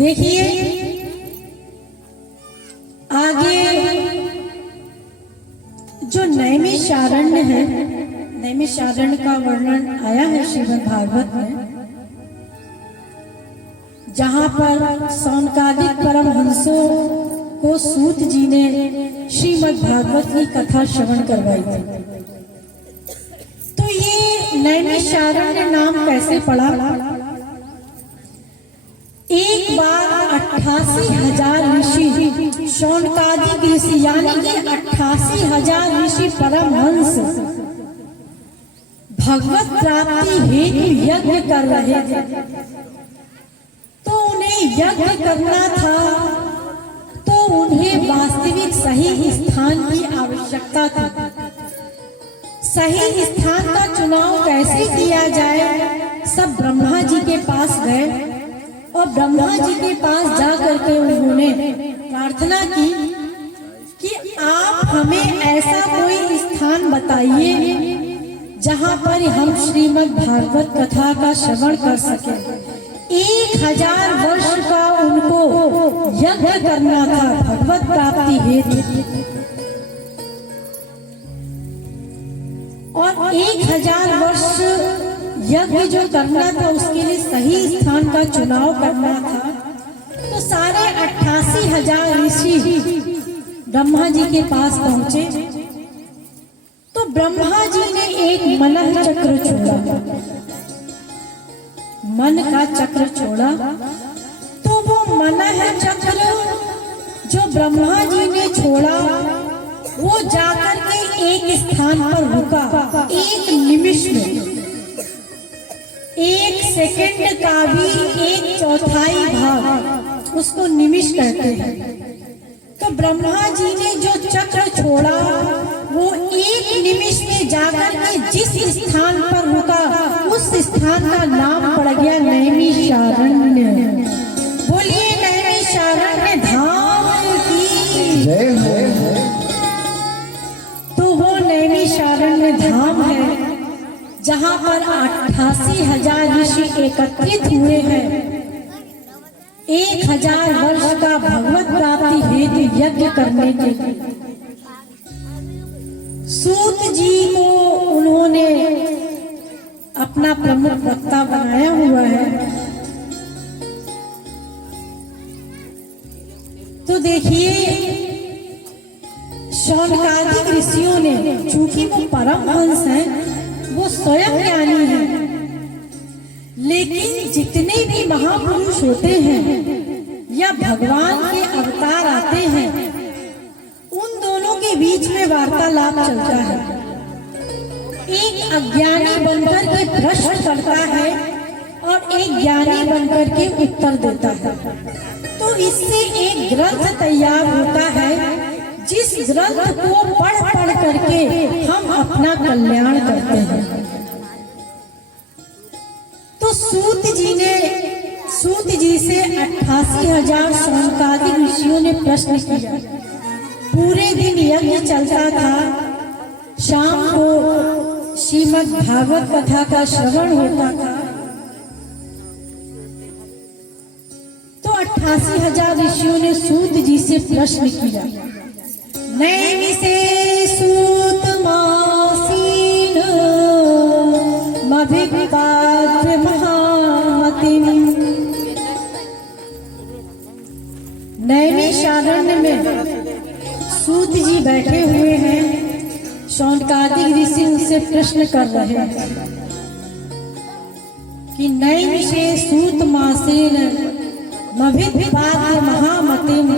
देखिए आगे जो नैमिषारण्य है, नैमिषारण्य का वर्णन आया है श्रीमद् भागवत में, जहां पर सौनकादिक परमहंसों को सूत जी ने श्रीमद् भागवत की कथा श्रवण करवाई थी। तो ये नैमिषारण्य नाम कैसे पड़ा? एक बार 88,000 ऋषि, शौनकादिक ऋषि यानी कि 88,000 ऋषि परमहंस भगवत प्राप्ति हेतु यज्ञ कर रहे थे। तो उन्हें यज्ञ करना था, तो उन्हें वास्तविक सही स्थान की आवश्यकता थी। सही स्थान का चुनाव कैसे किया जाए? सब ब्रह्मा जी के पास गए और ब्रह्मा जी के पास जाकर के उन्होंने प्रार्थना की कि आप हमें ऐसा कोई स्थान बताइए जहां पर हम श्रीमद् भागवत कथा का श्रवण कर सके। 1000 वर्ष का उनको यज्ञ करना था भगवत प्राप्ति हेतु, और 1000 वर्ष यज्ञ जो करना था उसके लिए सही स्थान का चुनाव करना था। तो सारे 88,000 ऋषि ब्रह्मा जी के पास पहुंचे। तो ब्रह्मा जी ने एक मनः चक्र छोड़ा, मन का चक्र छोड़ा। तो वो मनः चक्र जो ब्रह्मा जी ने छोड़ा वो जाकर के एक स्थान पर रुका। एक निमिष में, 1 सेकंड का भी 1/4 भाग उसको निमिष कहते हैं। तो ब्रह्मा जी ने जो चक्र छोड़ा वो 1 निमिष में जाकर के जिस स्थान पर रुका उस स्थान का नाम पड़ गया नैमिषारण्य। बोलिए नैमिषारण्य धाम की जय हो। तो वो नैमिषारण्य धाम है जहां पर 88,000 ऋषि एकत्रित हुए हैं 1000 वर्ष का भगवत प्राप्ति हेतु यज्ञ करने के लिए। सूत जी को उन्होंने अपना प्रमुख वक्ता बनाया हुआ है। तो देखिए शौनकादिक ऋषियों ने, चूंकि वो परमहंस हैं, वो स्वयं ज्ञानी है, लेकिन जितने भी महापुरुष होते हैं या भगवान के अवतार आते हैं उन दोनों के बीच में वार्तालाप चलता है। एक अज्ञानी बनकर के प्रश्न करता है और एक ज्ञानी बनकर के उत्तर देता है। तो इससे एक ग्रंथ तैयार होता है जिस ग्रंथ को पढ़ पढ़ करके हम अपना कल्याण करते हैं। तो सूत जी से 88,000 शौनकादिक ऋषियों ने प्रश्न किया। पूरे दिन यज्ञ चलता था, शाम को श्रीमद् भागवत कथा का श्रवण होता था। तो 88,000 ऋषियों ने सूत जी से प्रश्न किया। नैमिषे सूतमासीन मभिपात्र महामतिम। नैमिषारण्य में सूत जी बैठे हुए हैं, शौनकादिक ऋषि उनसे प्रश्न कर रहे हैं कि नैमिषे सूतमासीन मभिपात्र महामतिम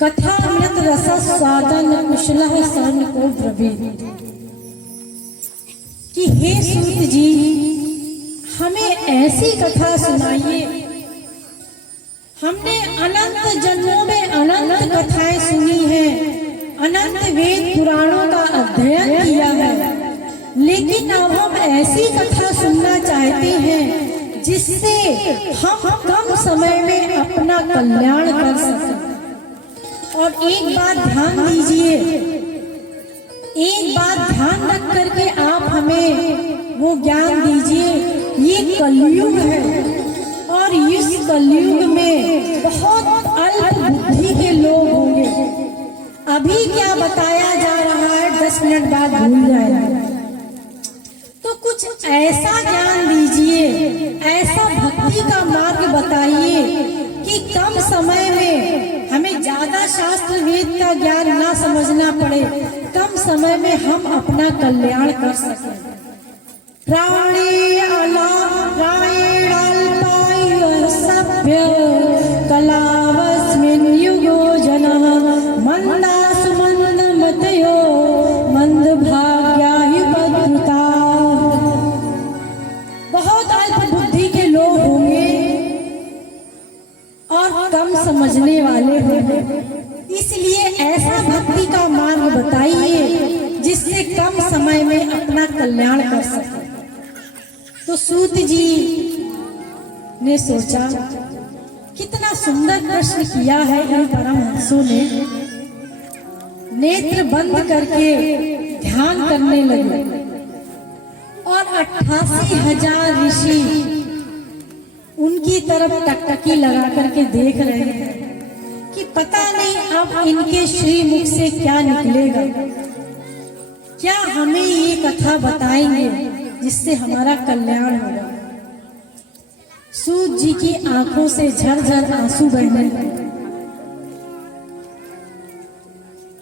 कथामृत रस स्वादन कुशलः सन को ब्रवीत। कि हे सूत जी, हमें ऐसी कथा सुनाइए। हमने अनंत जन्मों में अनंत कथाएं सुनी हैं, अनंत वेद पुराणों का अध्ययन किया है, लेकिन अब हम ऐसी कथा सुनना चाहते हैं जिससे हम कम समय में अपना कल्याण कर सकें। और एक बात ध्यान दीजिए, एक बात ध्यान रख करके आप हमें वो ज्ञान दीजिए। ये कलयुग है और ये कलयुग में बहुत अल्प बुद्धि के लोग होंगे। अभी क्या बताया जा रहा है 10 मिनट बाद भूल जाएगा। तो कुछ ऐसा ज्ञान दीजिए, ऐसा भक्ति का मार्ग बताइए कि कम समय में हमें ज्यादा शास्त्र वेद का ज्ञान ना समझना पड़े, कम समय में हम अपना कल्याण कर सकें। सभ्य कलावस्मिन् युगो जनः मंदासु मंदमतयो मंदभाग्यायुपद्रुता। बहुत अल्प बुद्धि के लोग होंगे और कम समझने वाले होंगे, इसलिए ऐसा भक्ति का मार्ग बताइए जिससे कम समय में अपना कल्याण कर सके। तो सूत जी ने सोचा, कितना सुंदर प्रश्न किया है इन परमहंसों ने। नेत्र बंद करके ध्यान करने लगे और 88,000 ऋषि उनकी तरफ टकटकी लगा करके देख रहे हैं कि पता नहीं अब इनके श्री मुख से क्या निकलेगा, क्या हमें ये कथा बताएंगे जिससे हमारा कल्याण होगा। सूत जी की आंखों से झरझर आंसू बहने लगे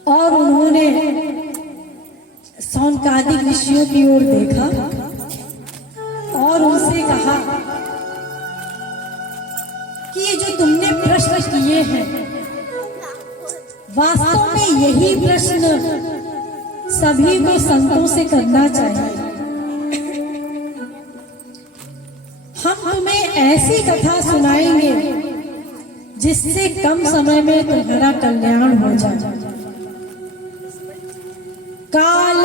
और उन्होंने सौनकादिक ऋषियों की ओर देखा और उनसे कहा कि ये जो तुमने प्रश्न किए हैं, वास्तव में यही प्रश्न सभी को संतों से करना चाहिए। हम तुम्हें ऐसी कथा सुनाएंगे जिससे कम समय में तुम्हारा कल्याण हो जाए। काल